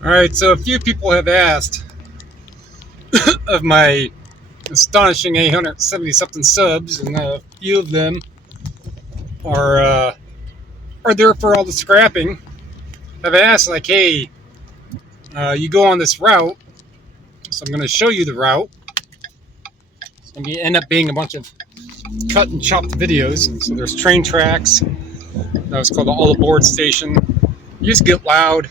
All right, so a few people have asked of my astonishing 870 something subs, and a few of them are uh, are there for all the scrapping. Have asked like, hey, you go on this route, so I'm going to show you the route. And you end up being a bunch of cut and chopped videos. So there's train tracks. That was called the all aboard station. You just get loud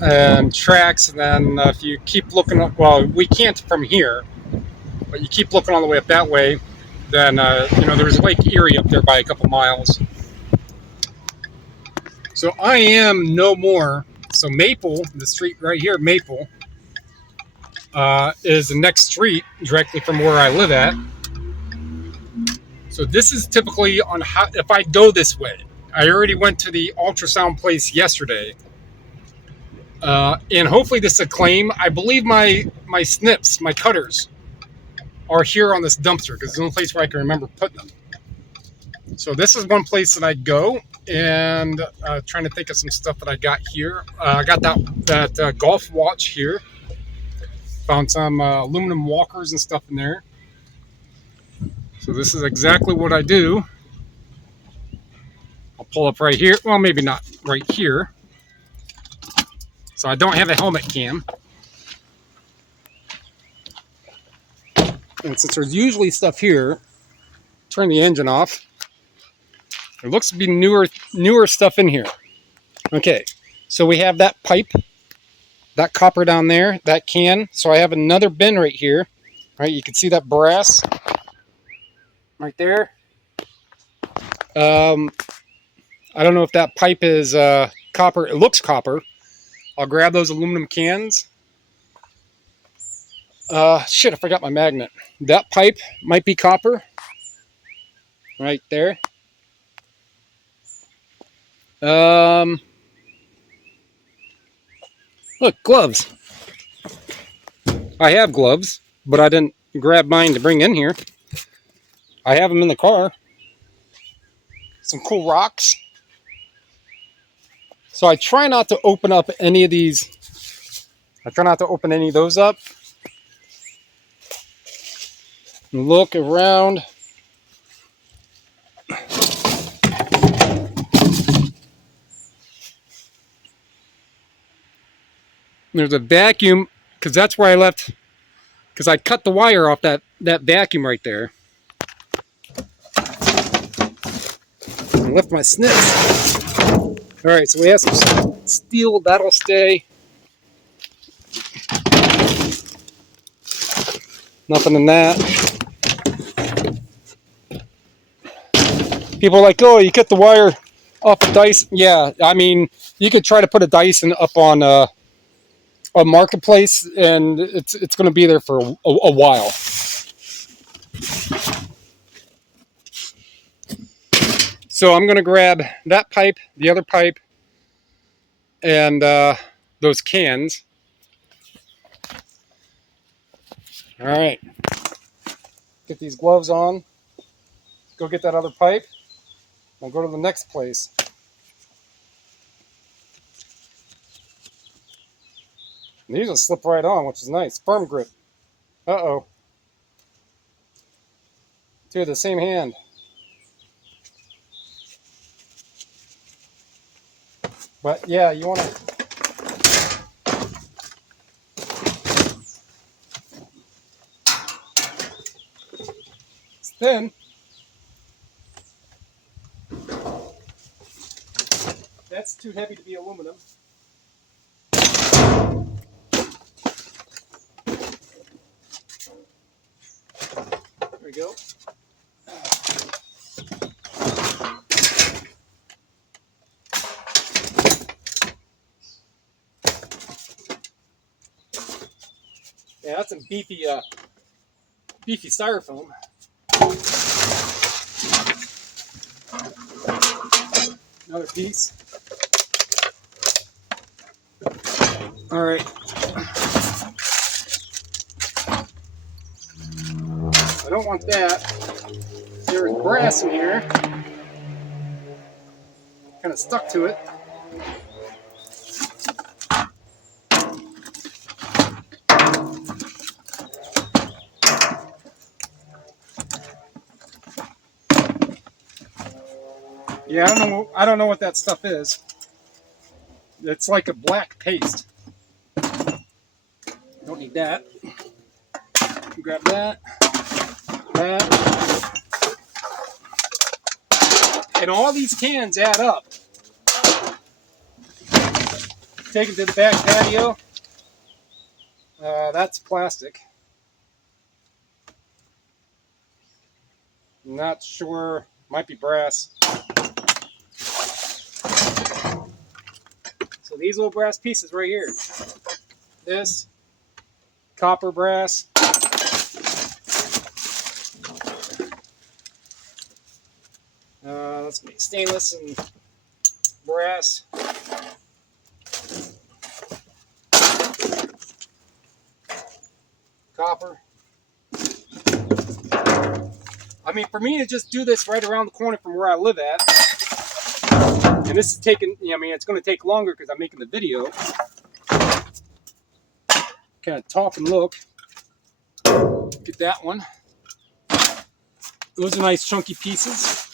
and tracks, and then if you keep looking up, well, we can't from here, but you keep looking all the way up that way, then there's Lake Erie up there by a couple miles. So I am no more. So Maple, the street right here, Maple, is the next street directly from where I live at. So this is typically on how, if I go this way. I already went to the ultrasound place yesterday, and hopefully this is a claim. I believe my snips, my cutters, are here on this dumpster because it's the only place where I can remember putting them. So this is one place that I go, and trying to think of some stuff that I got here. I got that golf watch here. Found some aluminum walkers and stuff in there. So this is exactly what I do. I'll pull up right here. Well, maybe not right here. So I don't have a helmet cam. And since there's usually stuff here, turn the engine off. There looks to be newer stuff in here. Okay, so we have that pipe, that copper down there, that can. So I have another bin right here. Right, you can see that brass right there. I don't know if that pipe is copper. It looks copper. I'll grab those aluminum cans. Shit, I forgot my magnet. That pipe might be copper. Right there. Look, gloves. I have gloves, but I didn't grab mine to bring in here. I have them in the car. Some cool rocks. So I try not to open up any of these. I try not to open any of those up. Look around. There's a vacuum, because that's where I left, because I cut the wire off that vacuum right there. And left my snips. All right, so we have some steel, that'll stay. Nothing in that. People are like, oh, you cut the wire off a Dyson. Yeah, I mean, you could try to put a Dyson up on a marketplace, and it's going to be there for a while. So I'm going to grab that pipe, the other pipe, and those cans. All right. Get these gloves on. Go get that other pipe. I'll go to the next place. And these will slip right on, which is nice. Firm grip. Uh-oh. Two of the same hand. But yeah, you want to... It's thin. That's too heavy to be aluminum. There we go. Yeah, that's some beefy styrofoam. Another piece. All right. I don't want that. There's brass in here. Kind of stuck to it. Yeah, I don't know what that stuff is. It's like a black paste. Don't need that. Grab that. That. And all these cans add up. Take it to the back patio. That's plastic. Not sure. Might be brass. So these little brass pieces right here. This copper brass. Let's make stainless and brass. Copper. I mean, for me to just do this right around the corner from where I live at, and this is taking, I mean, it's going to take longer because I'm making the video. Kind of talk and look. Get that one. Those are nice chunky pieces.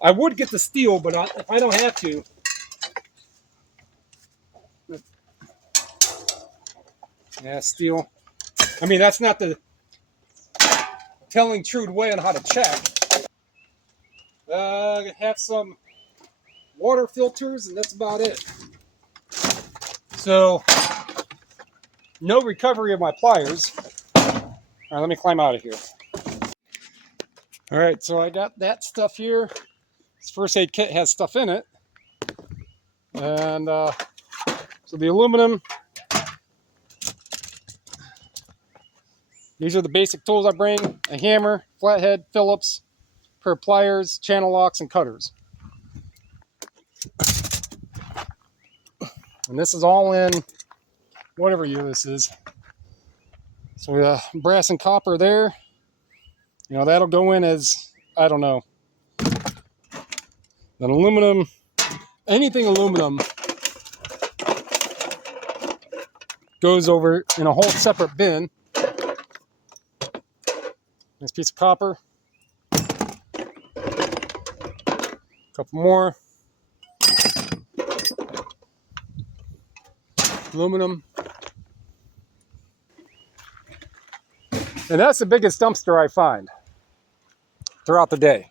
I would get the steel, but if I don't have to. Yeah, steel. I mean, that's not the telling true way on how to check. Have some water filters, and that's about it. So, no recovery of my pliers. All right, let me climb out of here. All right, so I got that stuff here. This first aid kit has stuff in it. And so the aluminum. These are the basic tools I bring: a hammer, flathead, Phillips, pair of pliers, channel locks, and cutters. And this is all in whatever year this is. So we got brass and copper there. You know, that'll go in as, I don't know. Then aluminum, anything aluminum goes over in a whole separate bin. Nice piece of copper. Couple more. Aluminum. And that's the biggest dumpster I find throughout the day.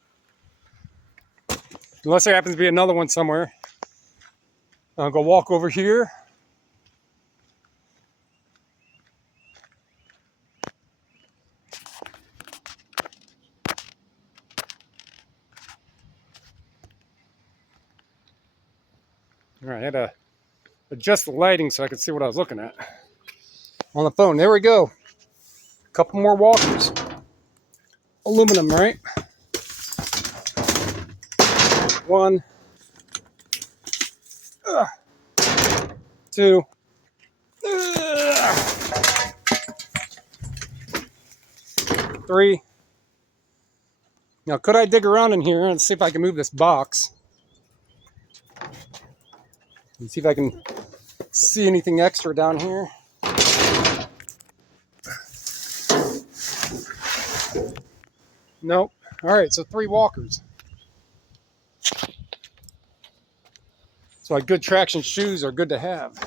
Unless there happens to be another one somewhere. I'll go walk over here. All right, I had to adjust the lighting so I could see what I was looking at on the phone. There we go. A couple more walkers. Aluminum, right? One. Two. Three. Now, could I dig around in here and see if I can move this box? And see if I can see anything extra down here. Nope. All right, so 3 walkers. So good traction shoes are good to have.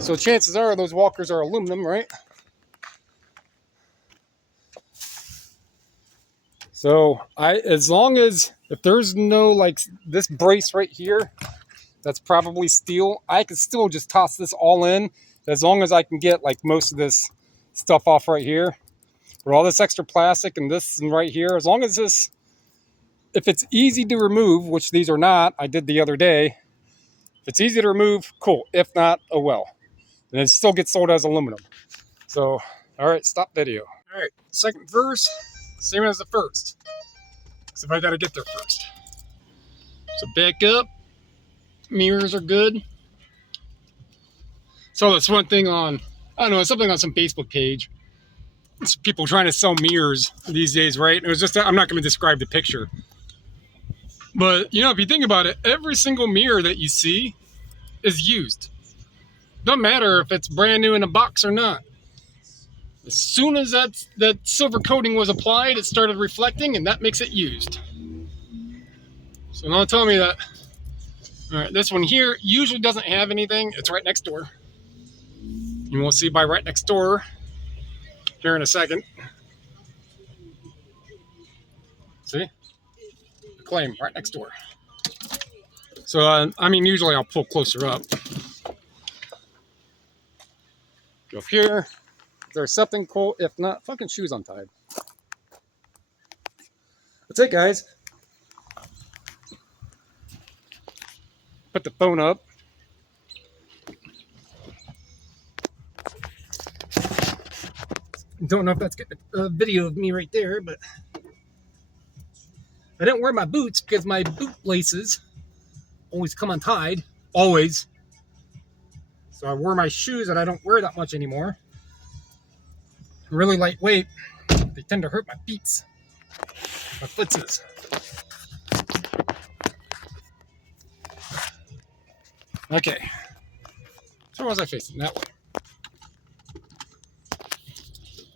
So chances are those walkers are aluminum, right? So as long as, if there's no like this brace right here, that's probably steel, I can still just toss this all in as long as I can get like most of this stuff off right here. But all this extra plastic and this and right here, as long as this, if it's easy to remove, which these are not, I did the other day. If it's easy to remove, cool. If not, oh well. And it still gets sold as aluminum. So, all right, stop video. All right, second verse, same as the first. Except I gotta get there first. So back up. Mirrors are good. So that's one thing on, I don't know, something on some Facebook page. It's people trying to sell mirrors these days, right? It was just, I'm not going to describe the picture. But, you know, if you think about it, every single mirror that you see is used. Doesn't matter if it's brand new in a box or not. As soon as that silver coating was applied, it started reflecting, and that makes it used. So now tell me that. All right, this one here usually doesn't have anything. It's right next door. You will see by right next door here in a second. See? The claim right next door. So, I mean, usually I'll pull closer up. Go up here. Is there something cool? If not, fucking shoes untied. That's it, guys. Put the phone up. Don't know if that's getting a video of me right there, but I didn't wear my boots because my boot laces always come untied. Always. So I wore my shoes that I don't wear that much anymore. Really lightweight. They tend to hurt my feet. My footses. Okay. So where was I facing? That way.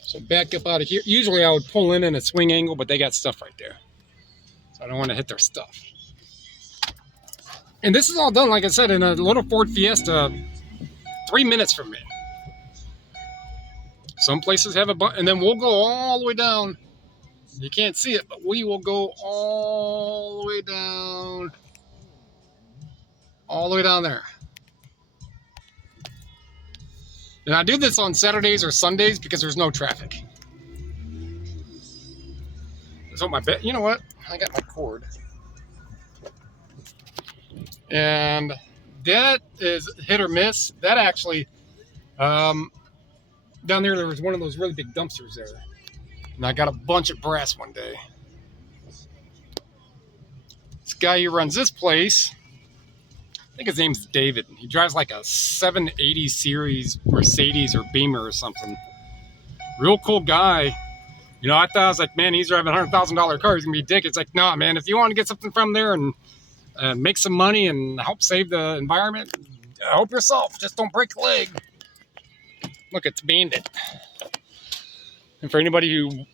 So back up out of here. Usually I would pull in a swing angle, but they got stuff right there. So I don't want to hit their stuff. And this is all done, like I said, in a little Ford Fiesta, 3 minutes from me. Some places have a bunch, and then we'll go all the way down. You can't see it, but we will go all the way down. All the way down there. And I do this on Saturdays or Sundays because there's no traffic. So my bet, you know what? I got my cord. And that is hit or miss. That actually, down there was one of those really big dumpsters there. And I got a bunch of brass one day. This guy who runs this place, I think his name's David. He drives like a 780 series Mercedes or Beamer or something. Real cool guy. You know, I thought, I was like, man, he's driving a $100,000 car. He's going to be a dick. It's like, nah, man, if you want to get something from there and make some money and help save the environment, help yourself. Just don't break a leg. Look, it's Bandit. And for anybody who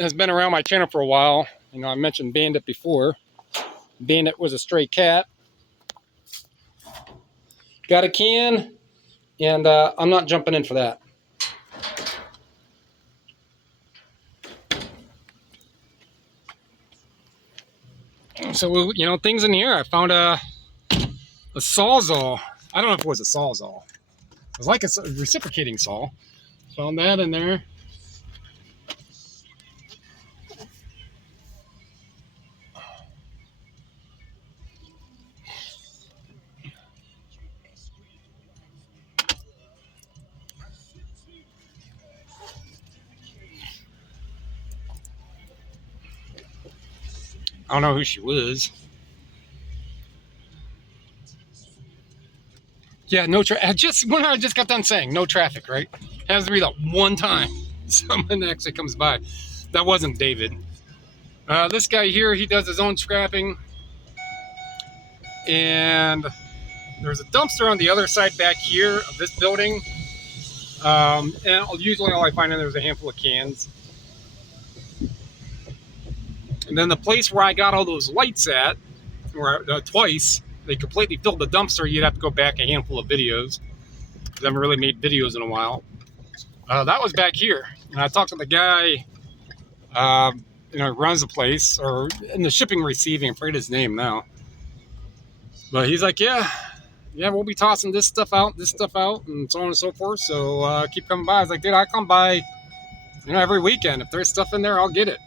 has been around my channel for a while, you know, I mentioned Bandit before. Bandit was a stray cat. Got a can, and I'm not jumping in for that. So, you know, things in here. I found a Sawzall. I don't know if it was a Sawzall. It was like a reciprocating saw. Found that in there. I don't know who she was. Yeah, no traffic. When I just got done saying no traffic, right? Has to be that one time someone actually comes by. That wasn't David. This guy here, he does his own scrapping. And there's a dumpster on the other side back here of this building. And usually all I find in there is a handful of cans. And then the place where I got all those lights at, where twice, they completely filled the dumpster. You'd have to go back a handful of videos. I haven't really made videos in a while. That was back here. And I talked to the guy, you know, runs the place, or in the shipping receiving, I forget his name now. But he's like, yeah, we'll be tossing this stuff out, and so on and so forth. So keep coming by. I was like, dude, I come by, you know, every weekend. If there's stuff in there, I'll get it.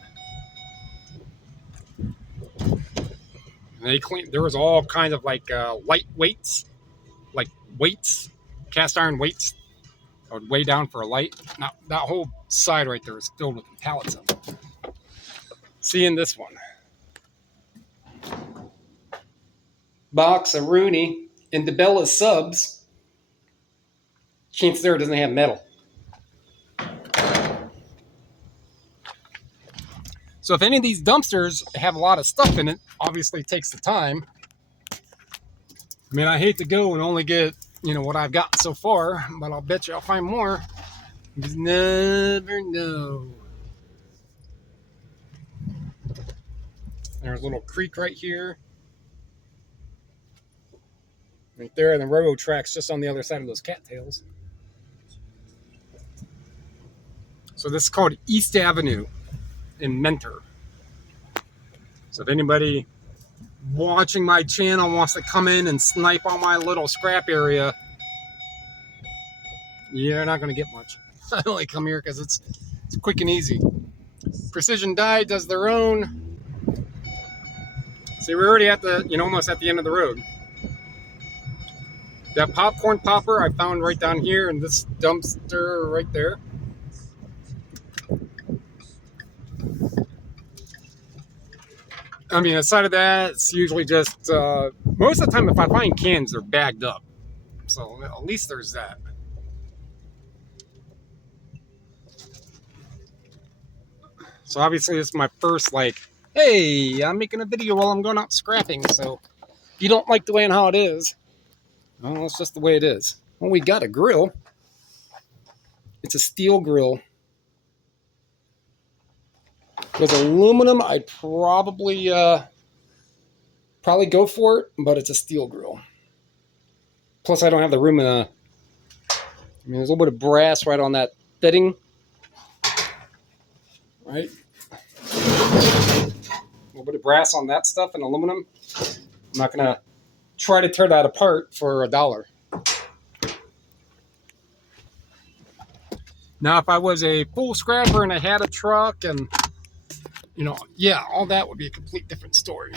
And they clean. There was all kinds of like light weights, like weights, cast iron weights. I would weigh down for a light. Now that whole side right there is filled with pallets of them. See in this one. Box of Rooney and DeBella subs. Chance there doesn't have metal. So if any of these dumpsters have a lot of stuff in it, obviously it takes the time. I mean, I hate to go and only get, you know, what I've gotten so far, but I'll bet you I'll find more. You just never know. There's a little creek right here. Right there, and the railroad tracks just on the other side of those cattails. So this is called East Avenue in Mentor. So if anybody watching my channel wants to come in and snipe on my little scrap area, you're not going to get much. I only come here because it's quick and easy. Precision Die does their own. See, we're already at the, almost at the end of the road. That popcorn popper I found right down here in this dumpster right there. I mean, aside of that, it's usually just, most of the time if I find cans, they're bagged up. So at least there's that. So obviously this is my first, like, hey, I'm making a video while I'm going out scrapping. So if you don't like the way and how it is, well, it's just the way it is. Well, we got a grill. It's a steel grill. If it was aluminum, I'd probably go for it, but it's a steel grill. Plus, I don't have the room in a... I mean, there's a little bit of brass right on that fitting. Right? A little bit of brass on that stuff and aluminum. I'm not going to try to tear that apart for $1. Now, if I was a full scrapper and I had a truck and, yeah, all that would be a complete different story.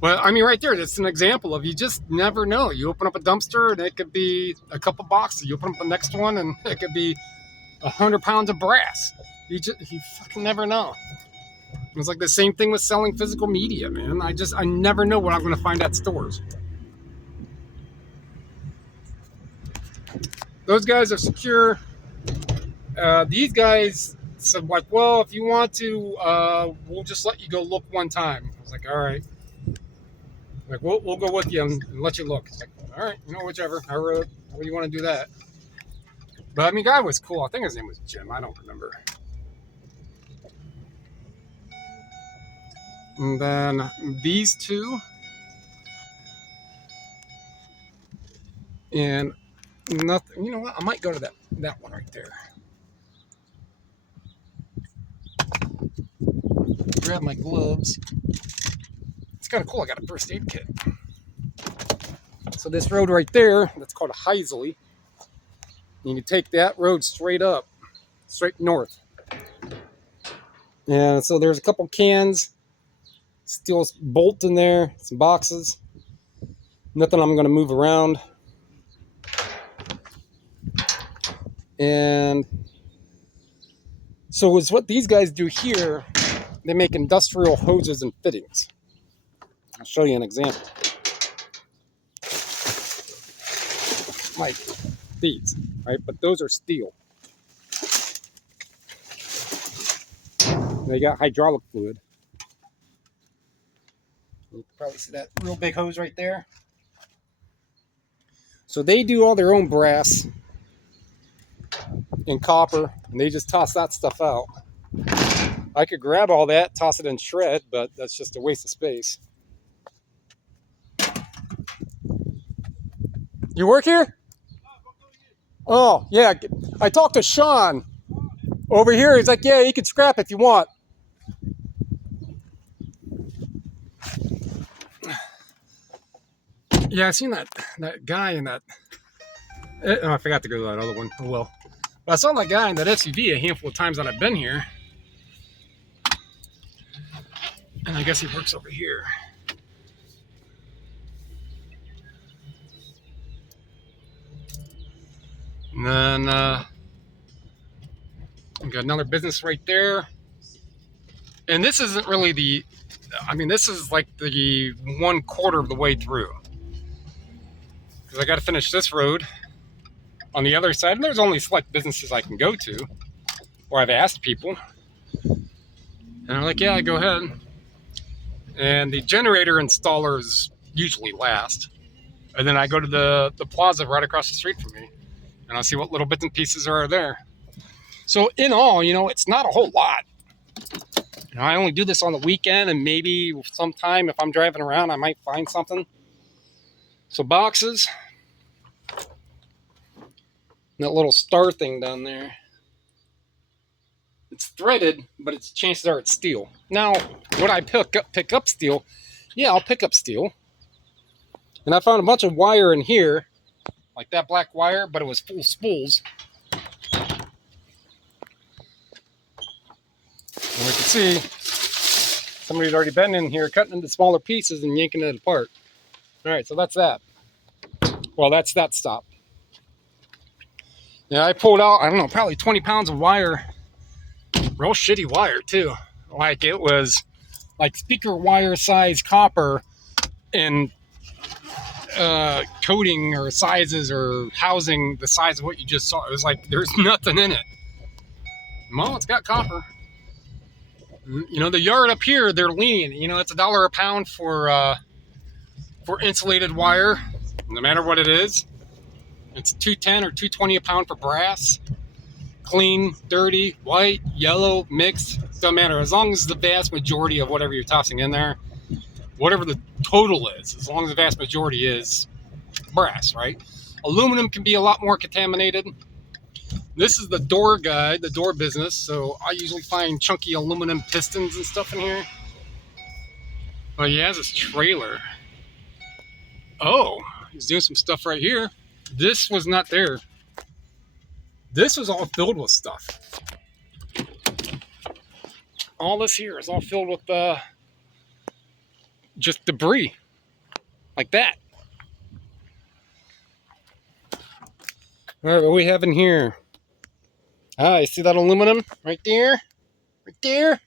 But, I mean, right there, that's an example of you just never know. You open up a dumpster and it could be a couple boxes. You open up the next one and it could be 100 pounds of brass. You fucking never know. It's like the same thing with selling physical media, man. I never know what I'm going to find at stores. Those guys are secure. These guys said, like, well, if you want to, we'll just let you go look one time. I was like, all right. Like, we'll go with you and let you look. It's like, all right, whichever. However you want to do that. But, I mean, guy was cool. I think his name was Jim. I don't remember. And then these two. And nothing. You know what? I might go to that one right there. Grab my gloves. It's kind of cool. I got a first aid kit. So this road right there, that's called a Heisley. You can take that road straight up, straight north. And so there's a couple cans, steel bolt in there, some boxes. Nothing I'm going to move around. And so it's what these guys do here. They make industrial hoses and fittings. I'll show you an example. Like these, right? But those are steel. They got hydraulic fluid. You can probably see that real big hose right there. So they do all their own brass and copper, and they just toss that stuff out. I could grab all that, toss it in shred, but that's just a waste of space. You work here? Oh, yeah. I talked to Sean over here. He's like, yeah, you can scrap if you want. Yeah, I seen that guy in that. Oh, I forgot to go to that other one. Oh, well. But I saw that guy in that SUV a handful of times that I've been here. And I guess he works over here. And then we got another business right there. And this isn't really this is like the 1/4 of the way through. Because I got to finish this road on the other side. And there's only select businesses I can go to. Or I've asked people. And they're like, yeah, go ahead. And the generator installer is usually last. And then I go to the plaza right across the street from me. and I'll see what little bits and pieces are there. So in all, it's not a whole lot. I only do this on the weekend, and maybe sometime if I'm driving around, I might find something. So boxes. That little star thing down there. It's threaded, but chances are it's steel. Now, would I pick up steel? Yeah, I'll pick up steel. And I found a bunch of wire in here, like that black wire, but it was full spools. And we can see somebody's already been in here cutting into smaller pieces and yanking it apart. All right, so that's that. Well, that's that stop. Yeah, I pulled out, I don't know, probably 20 pounds of wire. Real shitty wire, too. Like, it was like speaker wire size copper and coating or sizes or housing the size of what you just saw. It was like there's nothing in it. Well, it's got copper. The yard up here, they're lenient. It's $1 a pound for insulated wire, no matter what it is. It's $2.10 or $2.20 a pound for brass. Clean, dirty, white, yellow, mixed, doesn't matter. As long as the vast majority of whatever you're tossing in there, whatever the total is, as long as the vast majority is brass, right? Aluminum can be a lot more contaminated. This is the door guy, the door business, so I usually find chunky aluminum pistons and stuff in here. Oh, he has this trailer. Oh, he's doing some stuff right here. This was not there. This was all filled with stuff. All this here is all filled with just debris. Like that. All right, what do we have in here? Ah, you see that aluminum right there? Right there?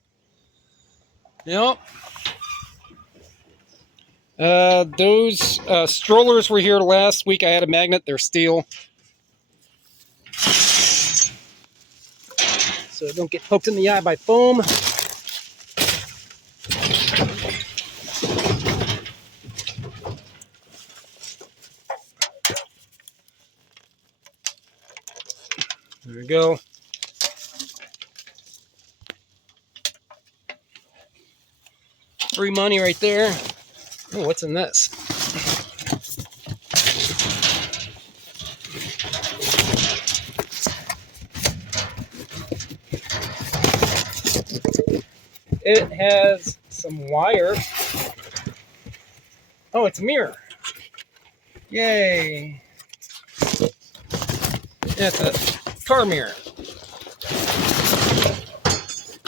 Yep. Those strollers were here last week. I had a magnet. They're steel. So don't get poked in the eye by foam. There we go. Free money right there. Oh, what's in this? It has some wire. Oh, it's a mirror. Yay. It's a car mirror.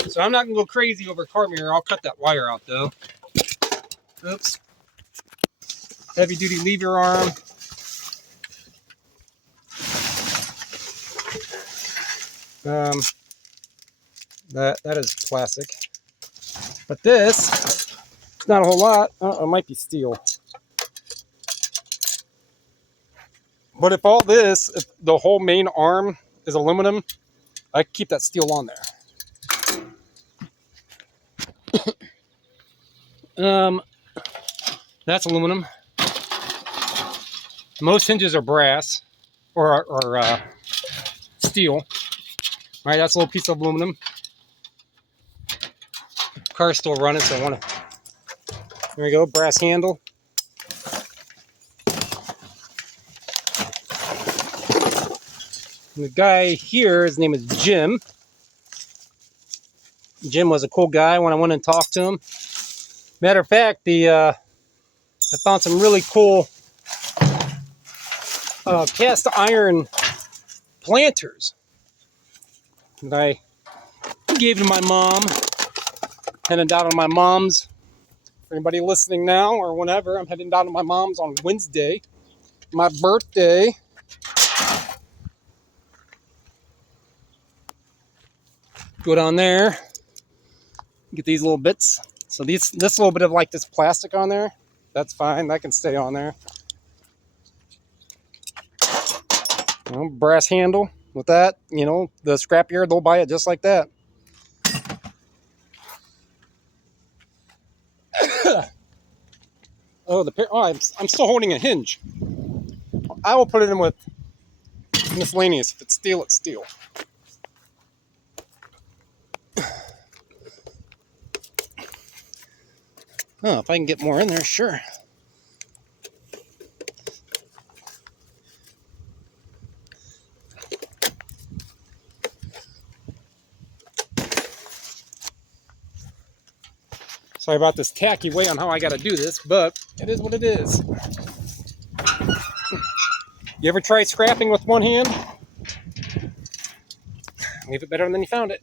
So I'm not going to go crazy over a car mirror. I'll cut that wire out, though. Oops. Heavy duty lever arm. That is plastic. But this, it's not a whole lot. It might be steel. But if the whole main arm is aluminum, I can keep that steel on there. That's aluminum. Most hinges are brass or steel. All right, that's a little piece of aluminum. Car's still running, so I want to. There we go, brass handle. And the guy here, his name is Jim. Jim was a cool guy when I went and talked to him. Matter of fact, I found some really cool cast iron planters that I gave to my mom. Heading down to my mom's. For anybody listening now or whenever, I'm heading down to my mom's on Wednesday, my birthday. Go down there, get these little bits. So this little bit of like this plastic on there, that's fine. That can stay on there. Brass handle with that. The scrapyard, they'll buy it just like that. I'm still holding a hinge. I will put it in with miscellaneous. If it's steel, it's steel. Oh, if I can get more in there, sure. Sorry about this tacky way on how I got to do this, but it is what it is. You ever try scrapping with one hand? Leave it better than you found it.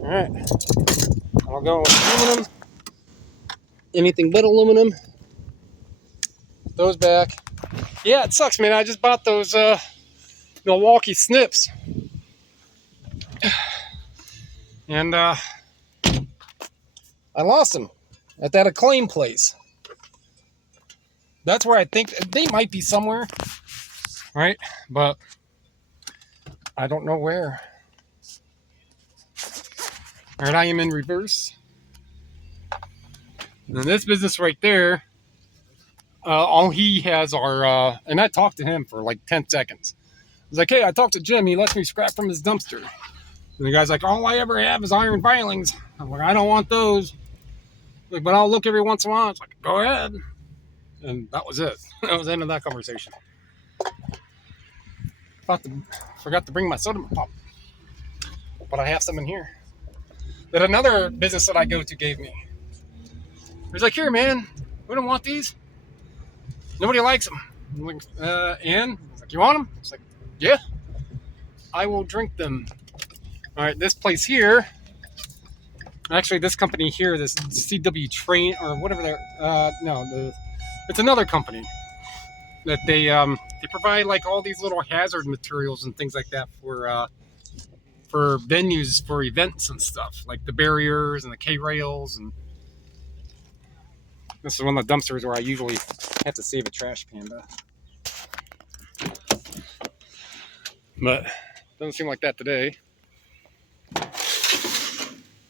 All right. I'll go with aluminum. Anything but aluminum. Put those back. Yeah, it sucks, man. I just bought those Milwaukee snips. And I lost them at that Acclaim place. That's where I think they might be somewhere, right? But I don't know where. All right, I am in reverse. And this business right there, all he has are, and I talked to him for like 10 seconds. I was like, hey, I talked to Jim. He lets me scrap from his dumpster. And the guy's like, all I ever have is iron filings. I'm like, I don't want those. Like, but I'll look every once in a while. It's like, go ahead. And that was it. That was the end of that conversation. Forgot to bring my soda pop. But I have some in here that another business that I go to gave me. He's like, here, man, we don't want these. Nobody likes them. I'm like, and? He's like, you want them? It's like, yeah. I will drink them. All right, this place here, actually this company here, this CW Train, or whatever they're, it's another company that they provide like all these little hazard materials and things like that for venues, for events and stuff, like the barriers and the K-rails. And this is one of the dumpsters where I usually have to save a trash panda. But doesn't seem like that today.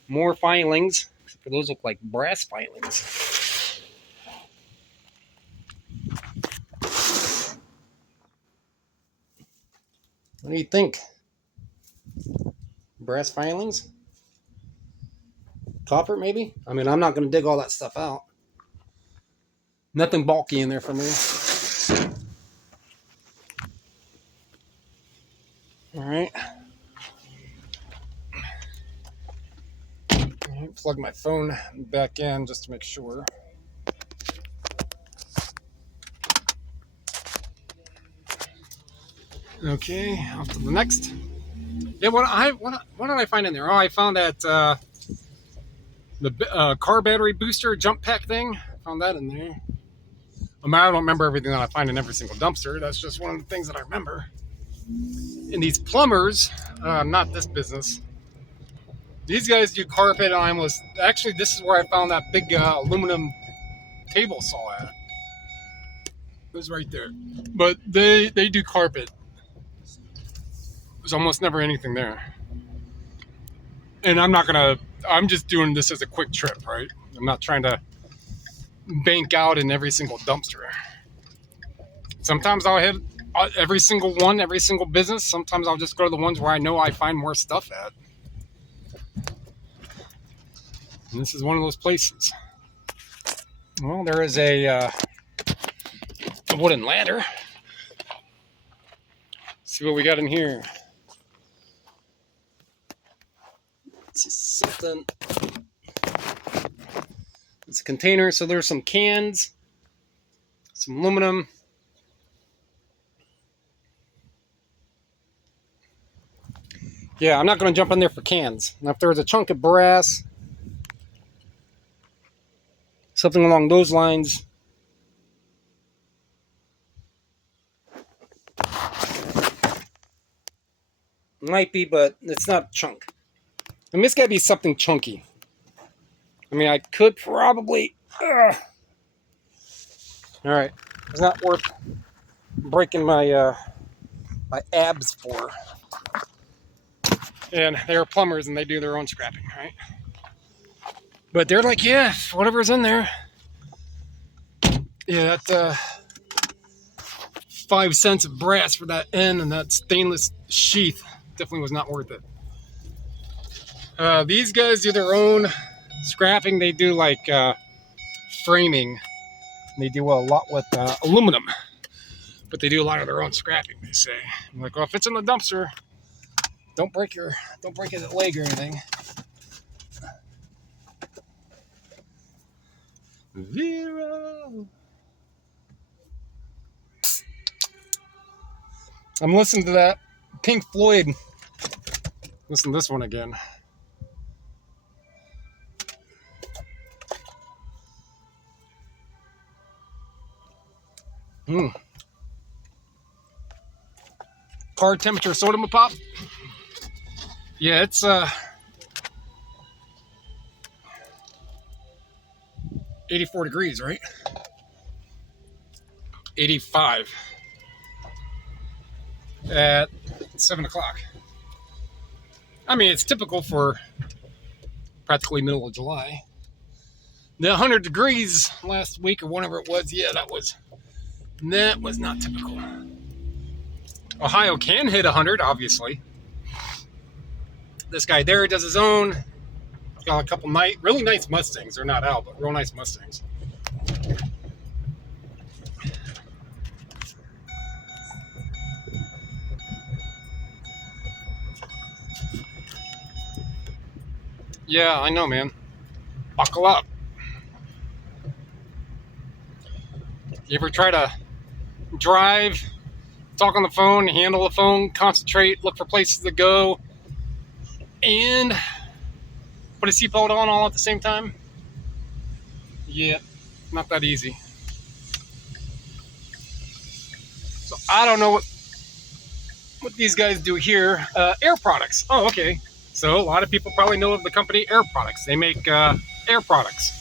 More filings, except for those look like brass filings. What do you think? Brass filings? Copper, maybe? I mean, I'm not going to dig all that stuff out. Nothing bulky in there for me. All right. Plug my phone back in just to make sure. Okay, on to the next. Yeah, what did I find in there? Oh, I found that the car battery booster jump pack thing. Found that in there. I mean, I don't remember everything that I find in every single dumpster. That's just one of the things that I remember. And these plumbers, not this business. These guys do carpet. Actually, this is where I found that big aluminum table saw at. It was right there. But they do carpet. There's almost never anything there. And I'm just doing this as a quick trip, right? I'm not trying to bank out in every single dumpster. Sometimes I'll hit every single business. Sometimes I'll just go to the ones where I know I find more stuff at. And this is one of those places. Well, there is a wooden ladder. Let's see what we got in here. This is something. It's a container, so there's some cans, some aluminum. Yeah, I'm not going to jump in there for cans. Now, if there was a chunk of brass, something along those lines, might be, but it's not chunk. I mean, it's got to be something chunky. I mean, I could probably... All right. It's not worth breaking my my abs for. And they're plumbers, and they do their own scrapping, right? But they're like, yeah, whatever's in there. Yeah, that 5 cents of brass for that end and that stainless sheath definitely was not worth it. These guys do their own scrapping. They do like framing. They do a lot with aluminum, but they do a lot of their own scrapping. They say, I'm like, well, if it's in the dumpster, don't break your leg or anything. Zero. I'm listening to that Pink Floyd. Listen to this one again. Car temperature soda pop. Yeah, it's 84 degrees, right? 85 at 7 o'clock. I mean, it's typical for practically middle of July. The 100 degrees last week or whenever it was, yeah, that was not typical. Ohio can hit 100, obviously. This guy there does his own. He's got a couple really nice Mustangs. They're not out, but real nice Mustangs. Yeah, I know, man. Buckle up. You ever try to drive, talk on the phone, handle the phone, concentrate, look for places to go, and put a seatbelt on all at the same time? Yeah, not that easy. So I don't know what these guys do here. Air products. Oh, okay. So a lot of people probably know of the company Air Products. They make air products.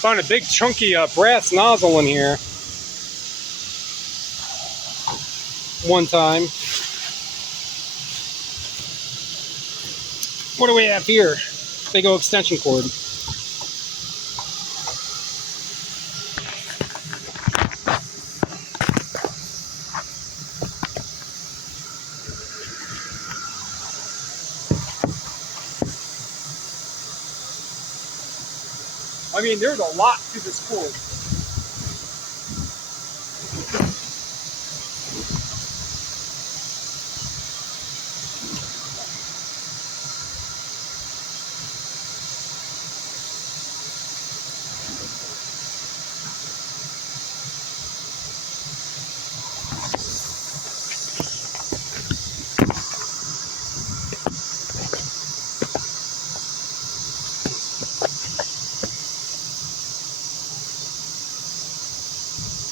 Found a big chunky brass nozzle in here one time. What do we have here? Big old extension cord. I mean, there's a lot to this cord.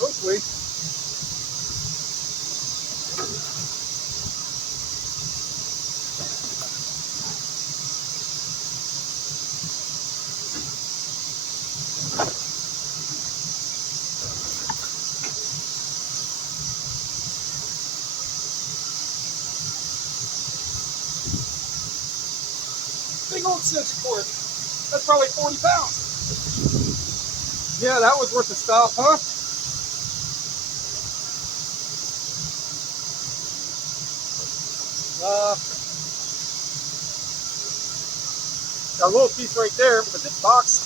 Hopefully. Big old 6 cord. That's probably 40 pounds. Yeah, that was worth the stop, huh? Got a little piece right there, but this box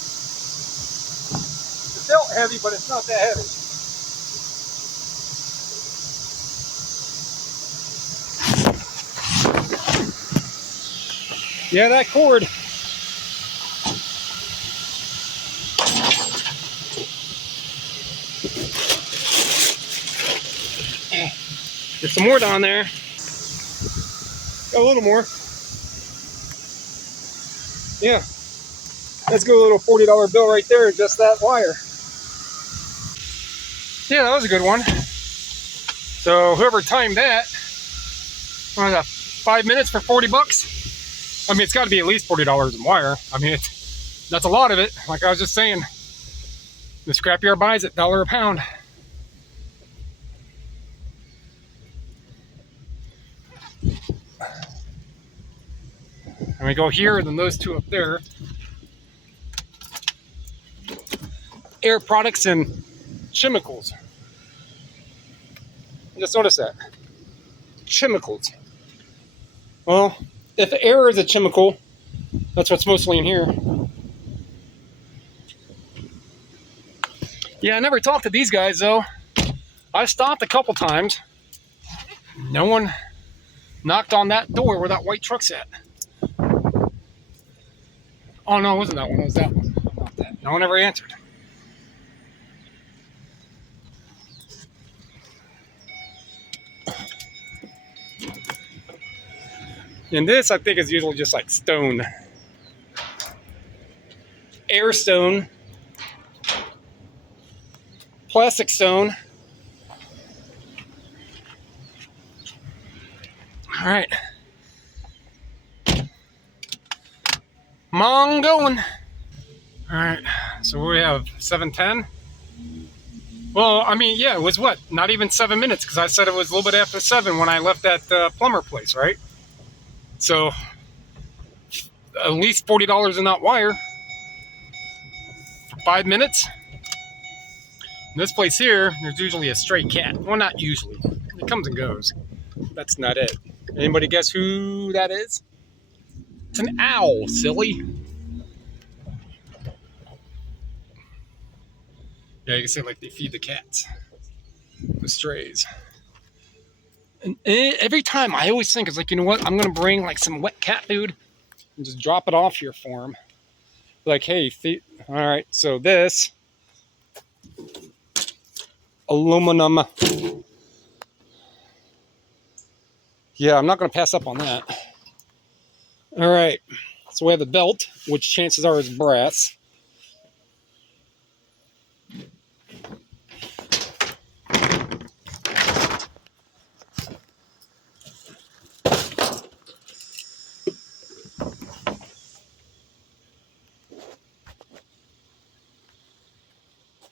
is built heavy, but it's not that heavy. Yeah, that cord. There's some more down there. Got a little more. Yeah. Let's go a little $40 bill right there, just that wire. Yeah, that was a good one. So whoever timed that, what was that, 5 minutes for 40 bucks? I mean, it's got to be at least $40 in wire. I mean, that's a lot of it. Like I was just saying, the scrapyard buys it $1 a pound. And we go here, and then those two up there. air products and chemicals. Just notice that. Chemicals. Well, if air is a chemical, that's what's mostly in here. Yeah, I never talked to these guys though. I stopped a couple times. No one knocked on that door where that white truck's at. Oh no, it wasn't that one. It was that one. Not that. No one ever answered. And this, I think, is usually just like stone. Air stone. Plastic stone. All right. Mong going. All right. So we have 7:10. Well, I mean, yeah, it was what? Not even 7 minutes because I said it was a little bit after 7 when I left that plumber place, right? So at least $40 in that wire for 5 minutes. In this place here, there's usually a stray cat. Well, not usually. It comes and goes. That's not it. Anybody guess who that is? It's an owl, silly. Yeah, you can say like they feed the cats, the strays. And every time I always think it's like, you know what? I'm gonna bring like some wet cat food and just drop it off here for them. Like, hey, all right. So this aluminum. Yeah, I'm not gonna pass up on that. All right. So we have the belt, which chances are is brass.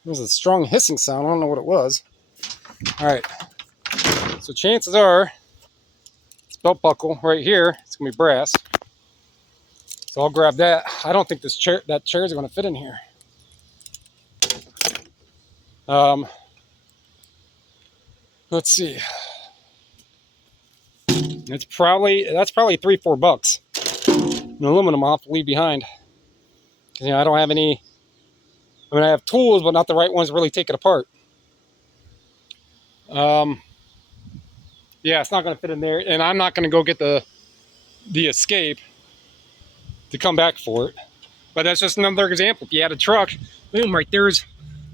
There was a strong hissing sound. I don't know what it was. All right. So chances are, this belt buckle right here, it's gonna be brass. So I'll grab that. I don't think that chair is gonna fit in here. Let's see. That's probably $3-4. An aluminum I'll have to leave behind. You know, I don't have any. I mean, I have tools, but not the right ones to really take it apart. Yeah, it's not going to fit in there, and I'm not going to go get the escape to come back for it. But that's just another example. If you had a truck, boom, right there's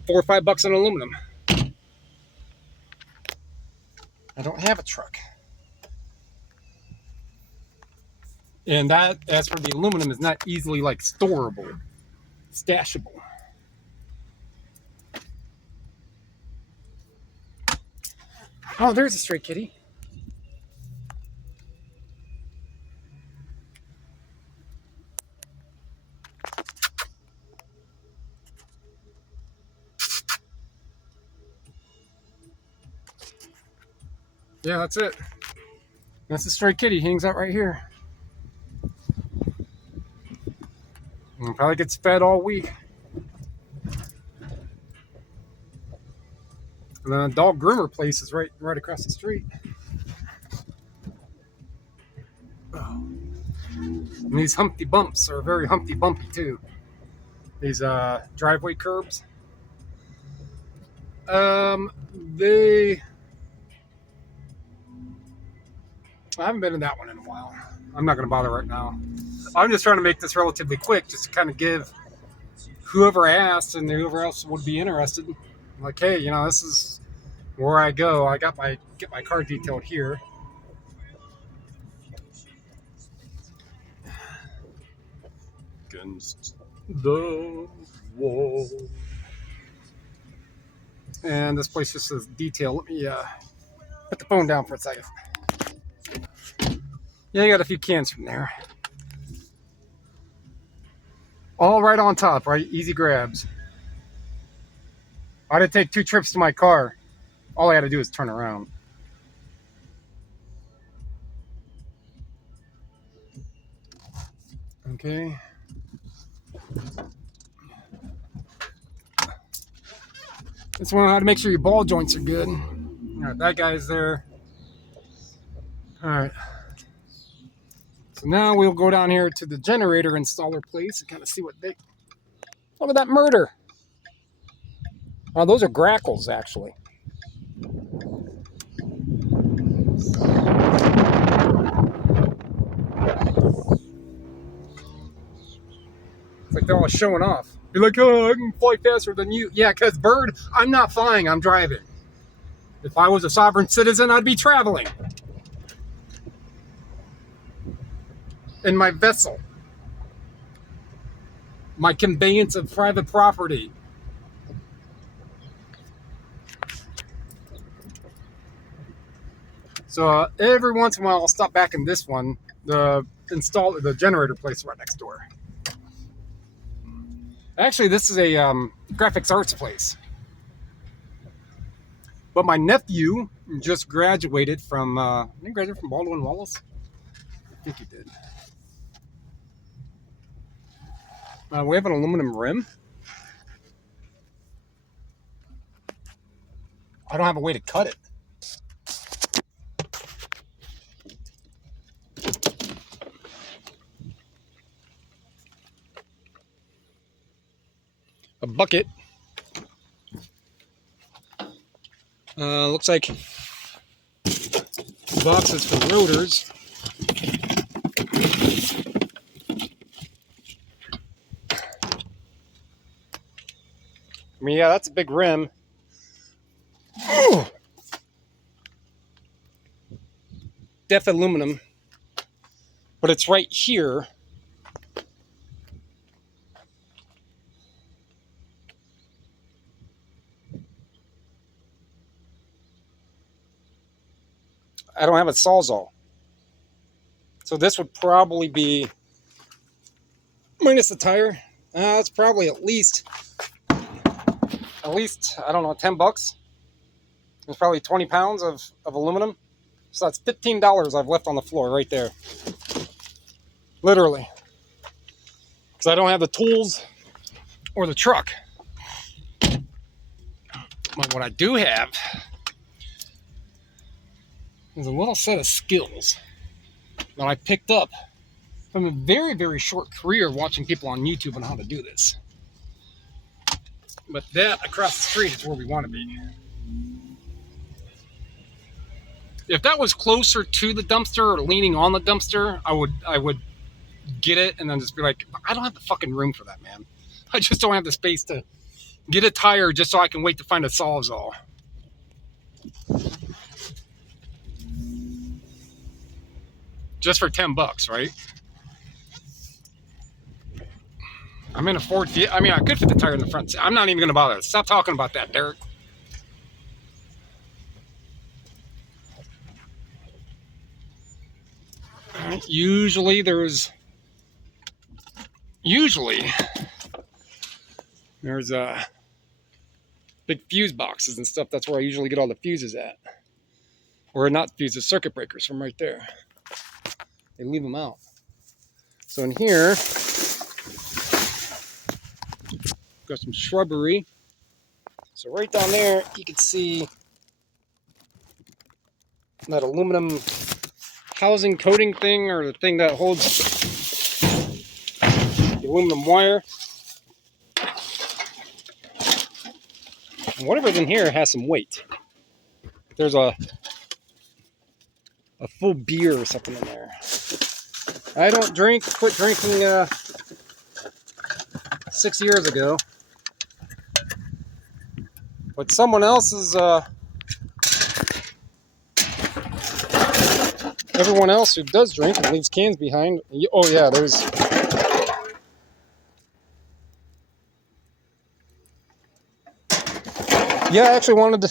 $4 or $5 on aluminum. I don't have a truck, and as for the aluminum, is not easily like storable, stashable. Oh, there's a stray kitty. Yeah, that's it. That's a stray kitty. He hangs out right here. And probably gets fed all week. And then a dog groomer place is right across the street. Oh. And these Humpty Bumps are very Humpty Bumpy too. These driveway curbs. I haven't been in that one in a while. I'm not going to bother right now. I'm just trying to make this relatively quick, just to kind of give whoever asked and whoever else would be interested, like, hey, you know, this is where I go. I get my car detailed here. Against the wall. And this place just says detail. Let me put the phone down for a second. Yeah, I got a few cans from there. All right on top, right? Easy grabs. I had to take 2 trips to my car. All I had to do is turn around. Okay. Just want to know how to make sure your ball joints are good. All right, that guy's there. All right. So now we'll go down here to the generator installer place and kind of see what they... Look at that murder. Oh, those are grackles, actually. It's like they're all showing off. You're like, oh, I can fly faster than you. Yeah, because bird, I'm not flying, I'm driving. If I was a sovereign citizen, I'd be traveling in my vessel. My conveyance of private property. So every once in a while, I'll stop back in this one, the generator place right next door. Actually, this is a graphics arts place. But my nephew just graduated from, didn't he graduate from Baldwin Wallace? I think he did. We have an aluminum rim. I don't have a way to cut it. A bucket. Looks like boxes for rotors. I mean, yeah, that's a big rim. Ooh. Def aluminum. But it's right here. I don't have a Sawzall. So this would probably be, minus the tire, it's probably at least, I don't know, 10 bucks. There's probably 20 pounds of aluminum. So that's $15 I've left on the floor right there. Literally. Because I don't have the tools or the truck. But what I do have is a little set of skills that I picked up from a very, very short career watching people on YouTube on how to do this. But that across the street is where we want to be. If that was closer to the dumpster or leaning on the dumpster, I would get it and then just be like, I don't have the fucking room for that, man. I just don't have the space to get a tire just so I can wait to find a Sawzall. Just for 10 bucks, right? I'm in a Ford Fiesta. I mean, I could fit the tire in the front. I'm not even going to bother. Stop talking about that, Derek. Usually there's big fuse boxes and stuff. That's where I usually get all the fuses at. Or not fuses, circuit breakers from right there. They leave them out. So in here, got some shrubbery. So right down there, you can see that aluminum housing coating thing, or the thing that holds the aluminum wire. And whatever's in here has some weight. There's a full beer or something in there. I don't drink. Quit drinking 6 years ago. But someone else is everyone else who does drink and leaves cans behind. Oh yeah, there's. Yeah, I actually wanted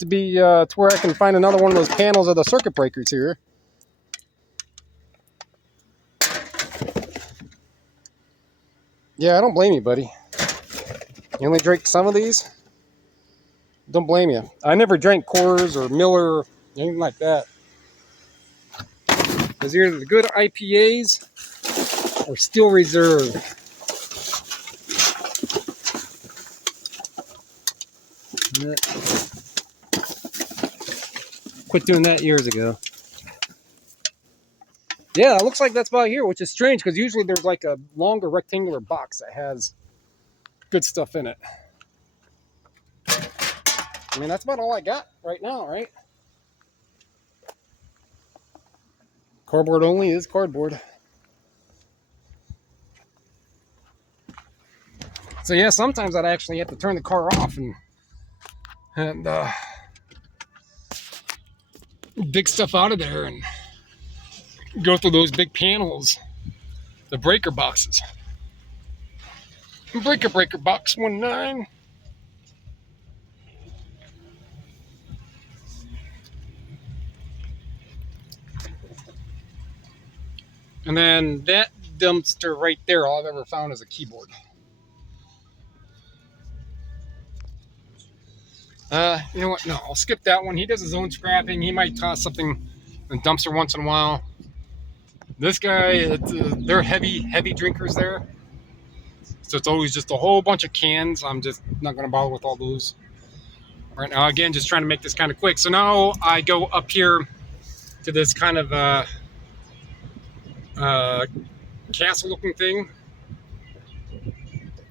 to be to where I can find another one of those panels of the circuit breakers here. Yeah, I don't blame you, buddy. You only drink some of these? Don't blame you. I never drank Coors or Miller or anything like that. Because either the good IPAs or Steel Reserve. Quit doing that years ago. Yeah, it looks like that's about here, which is strange because usually there's like a longer rectangular box that has good stuff in it. I mean, that's about all I got right now, right? Cardboard only is cardboard. So yeah, sometimes I'd actually have to turn the car off and dig stuff out of there and go through those big panels, the breaker boxes. Breaker box 19. And then that dumpster right there, all I've ever found is a keyboard. You know what? No, I'll skip that one. He does his own scrapping. He might toss something in the dumpster once in a while. This guy, they're heavy drinkers there. So it's always just a whole bunch of cans. I'm just not going to bother with all those right now. Again, just trying to make this kind of quick. So now I go up here to this kind of castle-looking thing.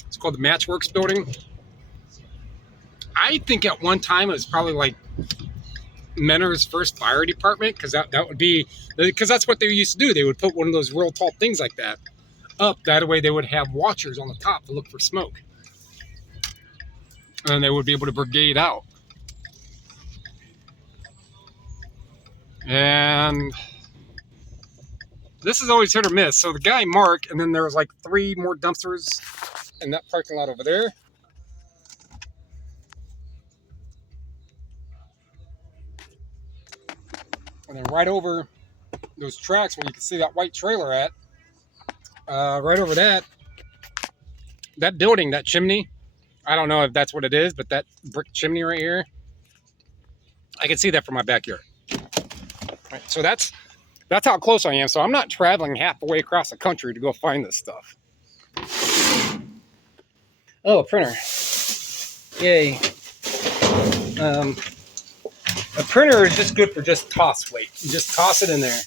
It's called the Matchworks Building. I think at one time it was probably like Mentor's first fire department, because that would be, because that's what they used to do. They would put one of those real tall things like that up. That way they would have watchers on the top to look for smoke. And they would be able to brigade out. And this is always hit or miss. So the guy Mark, and then there was like 3 more dumpsters in that parking lot over there. And then right over those tracks where you can see that white trailer at, right over that building, that chimney, I don't know if that's what it is, but that brick chimney right here, I can see that from my backyard. Right, so that's how close I am. So I'm not traveling half the way across the country to go find this stuff. Oh, a printer. Yay. A printer is just good for just toss weight. You just toss it in there.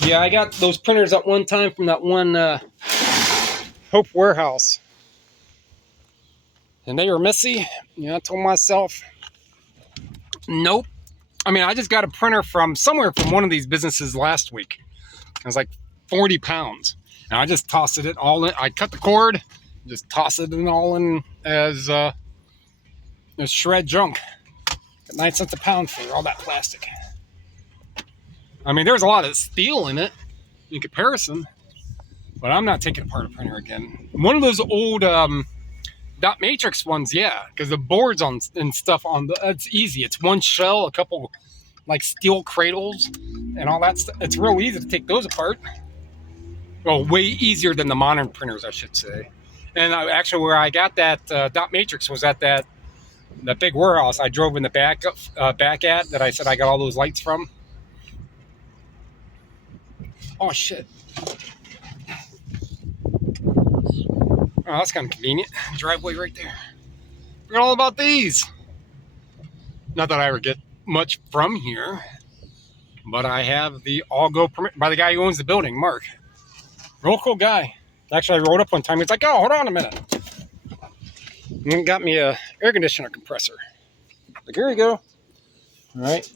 Yeah, I got those printers at one time from that one Hope warehouse. And they were messy. You know, I told myself, nope. I mean, I just got a printer from somewhere from one of these businesses last week. It was like 40 pounds. And I just tossed it all in. I cut the cord, just tossed it in all in as shred junk. At 9 cents a pound for all that plastic. I mean, there's a lot of steel in it in comparison, but I'm not taking apart a printer again. One of those old dot matrix ones, yeah, because the boards on and stuff on it's easy. It's one shell, a couple like steel cradles, and all that stuff. It's real easy to take those apart. Well, way easier than the modern printers, I should say. And actually, where I got that dot matrix was at that big warehouse I drove in the back at that I said I got all those lights from. Oh shit. Oh, that's kind of convenient. Driveway right there. Forgot all about these. Not that I ever get much from here, but I have the all-go permit by the guy who owns the building, Mark. Real cool guy. Actually, I rode up one time. He's like, oh, hold on a minute. And then got me a air conditioner compressor. Like, here you go. All right.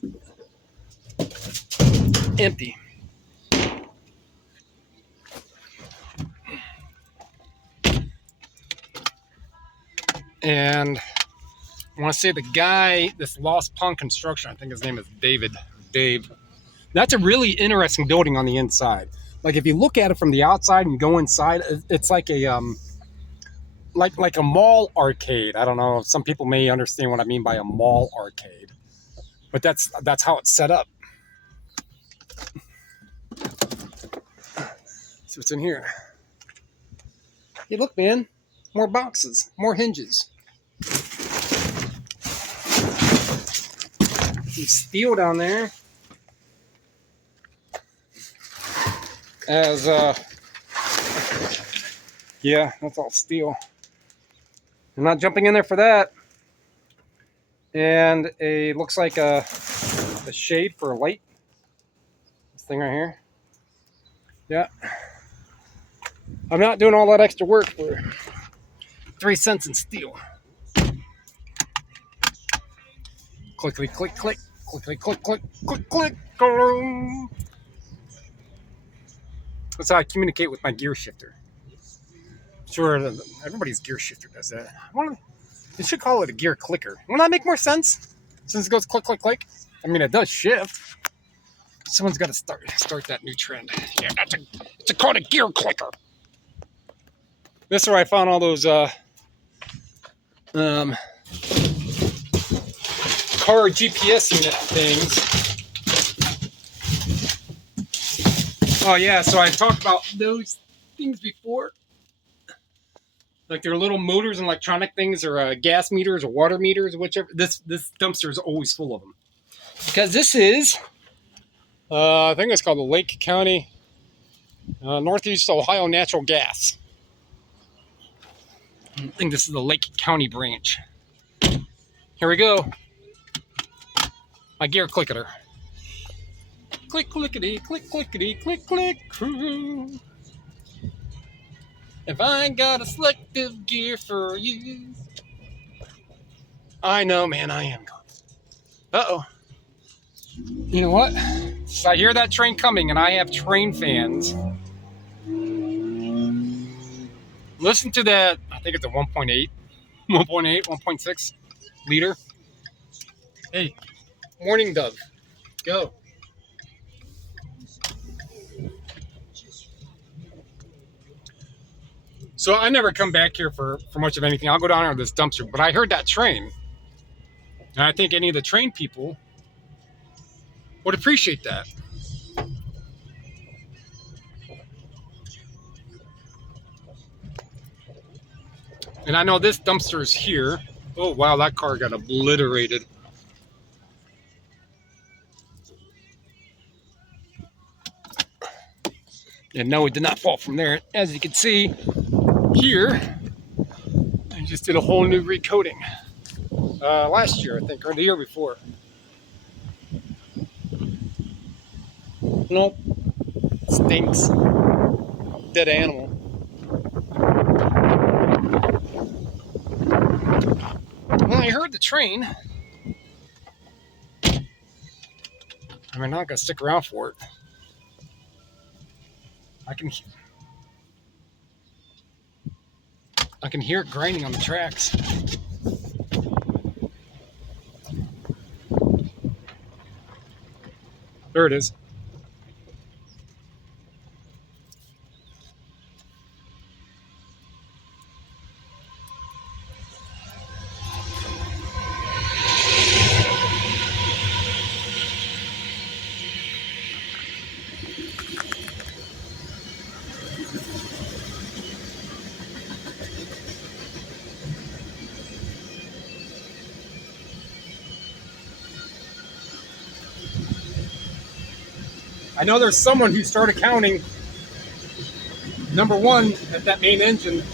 Empty. And I want to say the guy, this Lost Pond Construction, I think his name is Dave. That's a really interesting building on the inside. Like if you look at it from the outside and go inside, it's like a like a mall arcade. I don't know. Some people may understand what I mean by a mall arcade, but that's how it's set up. So what's in here? Hey, look, man, more boxes, more hinges. Some steel down there. As yeah, that's all steel. I'm not jumping in there for that. And a looks like a shade for a light. This thing right here. Yeah. I'm not doing all that extra work for 3 cents in steel. Clickety click click. Clickety click click click click. That's how I communicate with my gear shifter. Sure, everybody's gear shifter does that. They should call it a gear clicker. Wouldn't that make more sense? Since it goes click click click. I mean, it does shift. Someone's got to start that new trend. Yeah, it's called a gear clicker. This is where I found all those car GPS unit things. Oh yeah, so I've talked about those things before. Like they're little motors and electronic things, or gas meters or water meters, or whichever. This dumpster is always full of them. Because this is, I think it's called the Lake County, Northeast Ohio Natural Gas. I think this is the Lake County branch. Here we go. My gear clicker. Click clickety, click clickety, click click. If I ain't got a selective gear for you. I know, man, I am going. Uh-oh. You know what? So I hear that train coming, and I have train fans. Listen to that. I think it's a 1.8, 1.6 liter. Hey, morning dove, go. So I never come back here for much of anything. I'll go down here to this dumpster. But I heard that train, and I think any of the train people would appreciate that. And I know this dumpster is here. Oh, wow, that car got obliterated. And no, it did not fall from there. As you can see here, I just did a whole new recoating. Last year, I think, or the year before. Nope. Stinks. Dead animal. Well, I heard the train. I mean, I'm not going to stick around for it. I can hear it grinding on the tracks. There it is. I know there's someone who started counting number one at that main engine.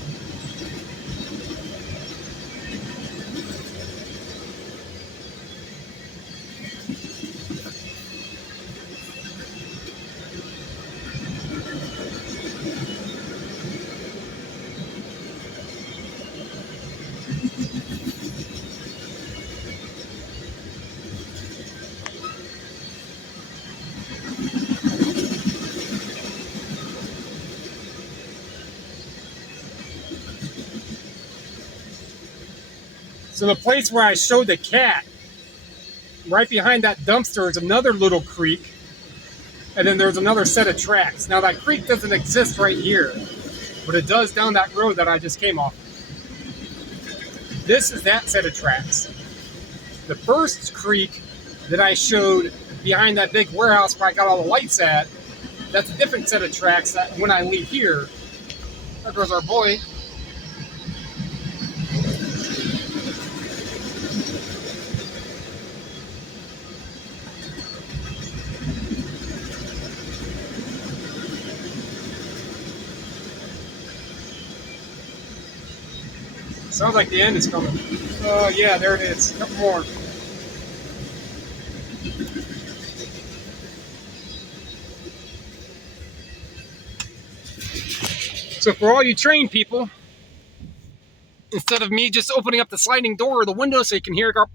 So the place where I showed the cat, right behind that dumpster is another little creek, and then there's another set of tracks. Now that creek doesn't exist right here, but it does down that road that I just came off. This is that set of tracks. The first creek that I showed behind that big warehouse where I got all the lights at, that's a different set of tracks that when I leave here, there goes our boy. Sounds like the end is coming. Oh, yeah, there it is. A couple more. So for all you trained people, instead of me just opening up the sliding door or the window so you can hear it go,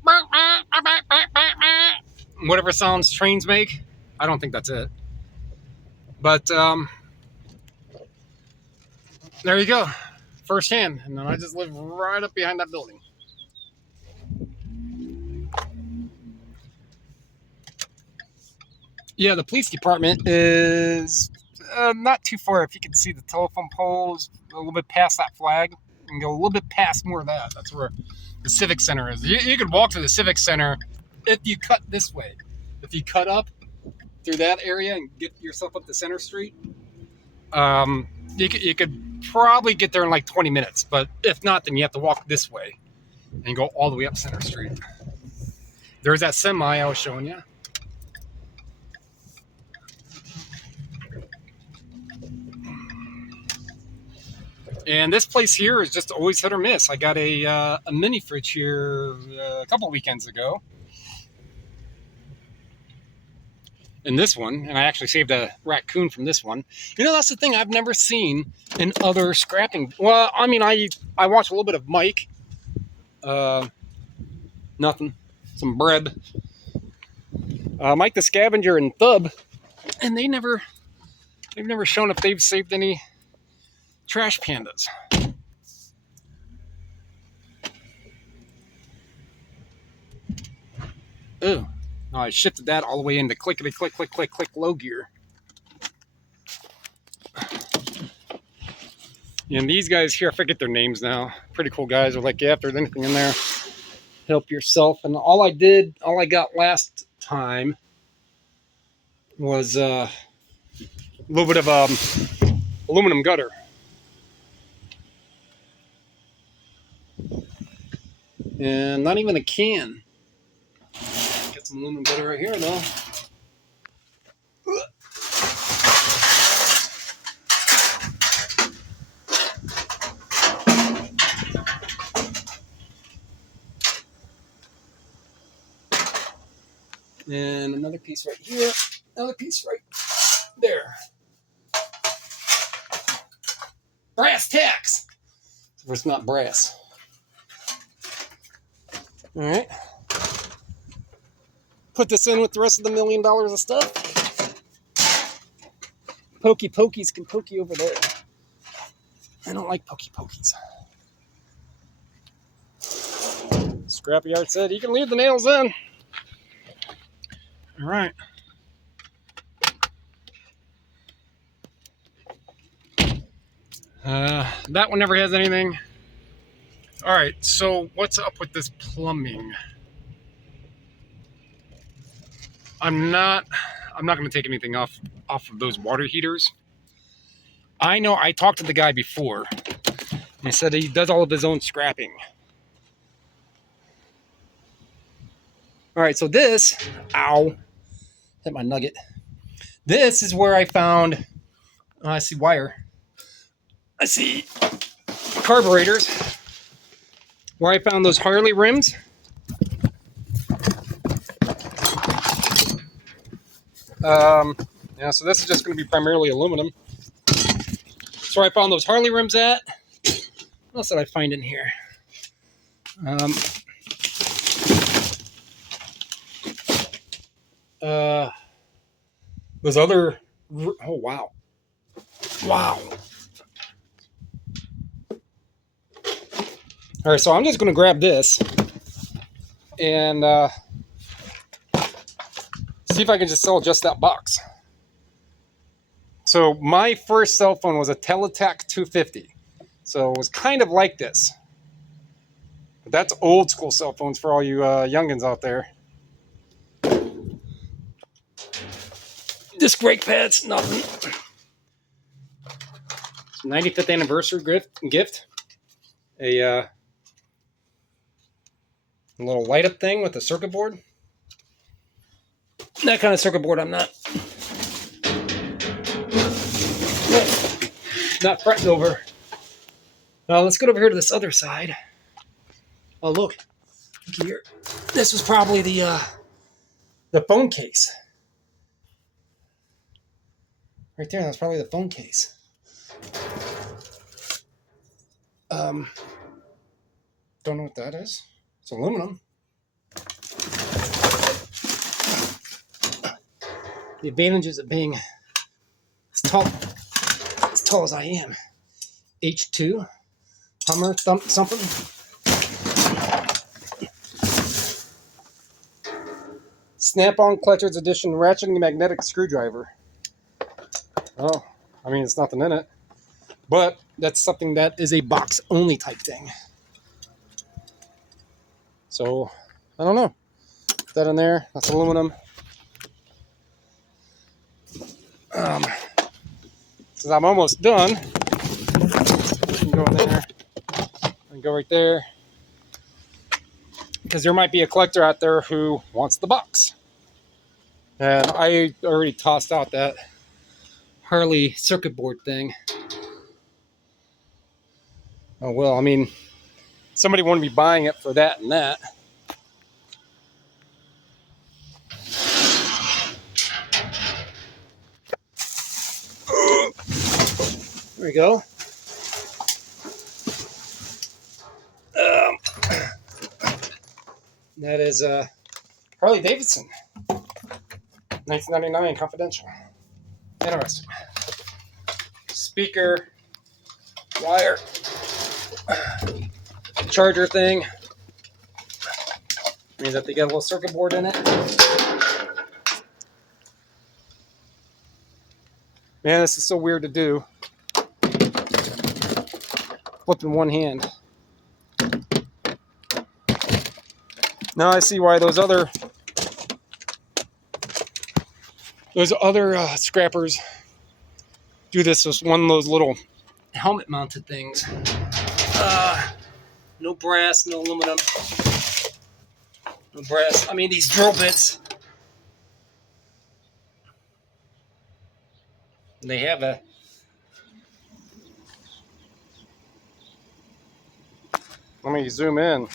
whatever sounds trains make, I don't think that's it. But there you go, firsthand. And then I just live right up behind that building. Yeah, the police department is not too far. If you can see the telephone poles, a little bit past that flag, and go a little bit past more of that. That's where the Civic Center is. You could walk to the Civic Center if you cut this way. If you cut up through that area and get yourself up to Center Street, you could probably get there in like 20 minutes. But if not, then you have to walk this way and go all the way up Center Street. There's that semi I was showing you. And this place here is just always hit or miss. I got a mini fridge here a couple weekends ago. In this one, and I actually saved a raccoon from this one. You know, that's the thing I've never seen in other scrapping. Well, I mean, I watched a little bit of Mike. Nothing. Some bread. Mike the Scavenger and Thub. And they've never shown if they've saved any trash pandas. Ooh. Oh, I shifted that all the way into clickety click click click click low gear. And these guys here, I forget their names now. Pretty cool guys. Are like, yeah, if there's anything in there, help yourself. And all I got last time was a little bit of aluminum gutter. And not even a can. Get some aluminum gutter right here, though. And another piece right here. Another piece right there. Brass tacks! If it's not brass. All right. Put this in with the rest of the $1 million of stuff. Pokey pokies can pokey over there. I don't like pokey pokies. Scrapyard said you can leave the nails in. All right. That one never has anything. All right, so what's up with this plumbing? I'm not going to take anything off of those water heaters. I know I talked to the guy before. He said he does all of his own scrapping. All right, so this, ow, hit my nugget. This is where I found, I see wire. I see carburetors. Where I found those Harley rims. Yeah, so this is just going to be primarily aluminum. That's where I found those Harley rims at. What else did I find in here? Those other... Oh, wow. Wow. All right, so I'm just going to grab this and see if I can just sell just that box. So my first cell phone was a Teletech 250. So it was kind of like this. But that's old school cell phones for all you youngins out there. Disc brake pads, nothing. It's 95th anniversary gift. A little light up thing with a circuit board. That kind of circuit board I'm not fretting over. Now let's get over here to this other side. Oh, look here. This was probably the phone case. Right there, that's probably the phone case. Don't know what that is. It's aluminum. The advantages of being as tall as I am. H2, Hummer, something. Snap-on Collector's Edition ratcheting magnetic screwdriver. Oh, I mean, it's nothing in it. But that's something that is a box-only type thing. So, I don't know. Put that in there. That's aluminum. Since I'm almost done, I can go in there and go right there. Because there might be a collector out there who wants the box. And I already tossed out that Harley circuit board thing. Oh, well, I mean, somebody wouldn't be buying it for that and that. There we go. That is Harley Davidson, 1999, confidential. Interesting. Speaker, wire, charger thing. Means that they got a little circuit board in it. Man, this is so weird to do. Flipping one hand. Now I see why those other scrappers do this with one of those little helmet mounted things. No brass, no aluminum. No brass. I mean, these drill bits. They have a... Let me zoom in.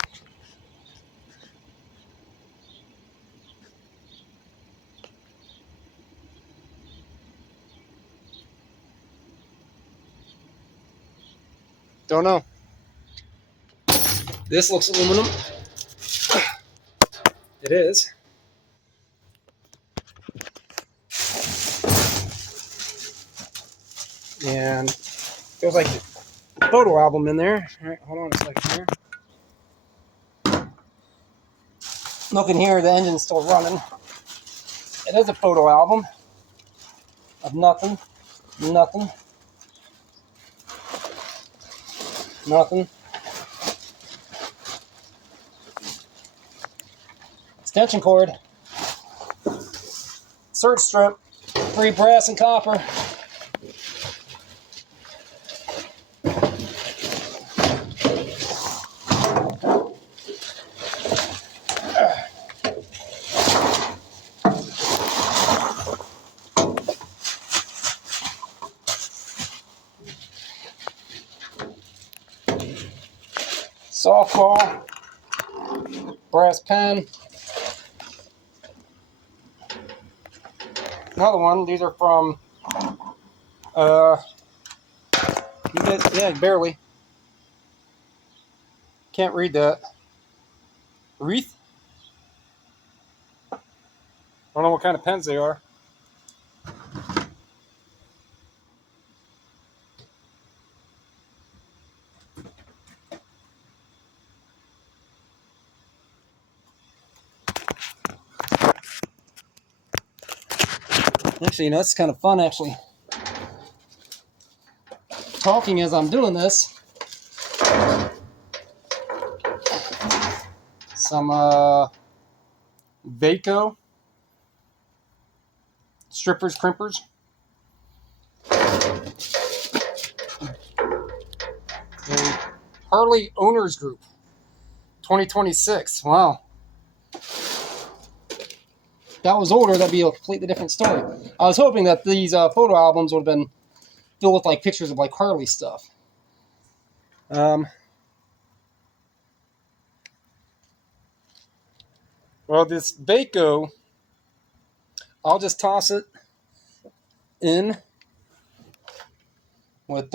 Don't know. This looks aluminum. It is. And feels like a photo album in there. All right, hold on a second here. Looking here, the engine's still running. It is a photo album of nothing. Extension cord. Surge strip. Free brass and copper. Softball, brass pen. Another one. These are from, barely. Can't read that. Wreath? I don't know what kind of pens they are. Actually, you know, it's kind of fun, actually. Talking as I'm doing this. Some Vaco strippers, crimpers. And Harley Owners Group, 2026. Wow. If that was older, that'd be a completely different story. I was hoping that these photo albums would have been filled with like pictures of like Harley stuff. Well, this Baco, I'll just toss it in with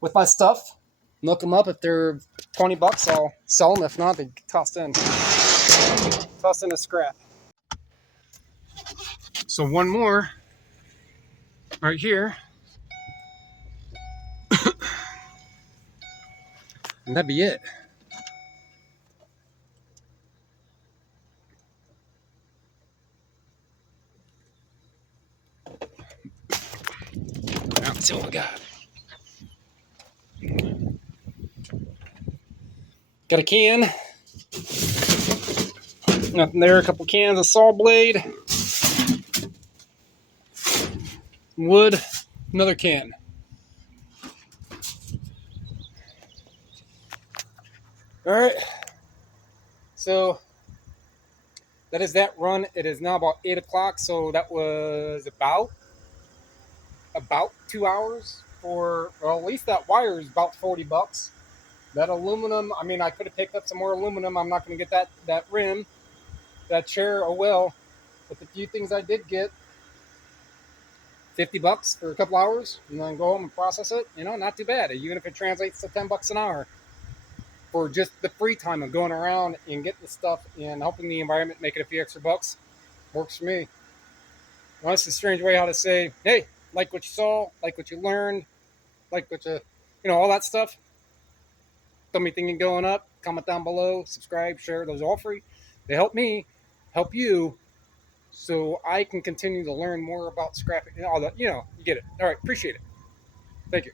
with my stuff. Look them up. If they're $20, I'll sell them. If not, they tossed in. Tossed in a scrap. So one more right here, and that'd be it. Now let's see what we got. Got a can. Nothing there. A couple cans of saw blade. Wood. Another can. All right. So that is that run. It is now about 8 o'clock. So that was about 2 hours for, well, at least that wire is about $40. That aluminum, I mean, I could have picked up some more aluminum. I'm not going to get that rim, that chair, oh well. But the few things I did get, $50 for a couple hours, and then go home and process it. Not too bad. Even if it translates to $10 an hour for just the free time of going around and getting the stuff and helping the environment, making a few extra bucks, works for me. Well, it's a strange way how to say, hey, like what you saw, like what you learned, like what all that stuff. Tell me thinking going up, comment down below, subscribe, share, those are all free. They help me, help you, so I can continue to learn more about scrapping and all that. You get it. All right, appreciate it. Thank you.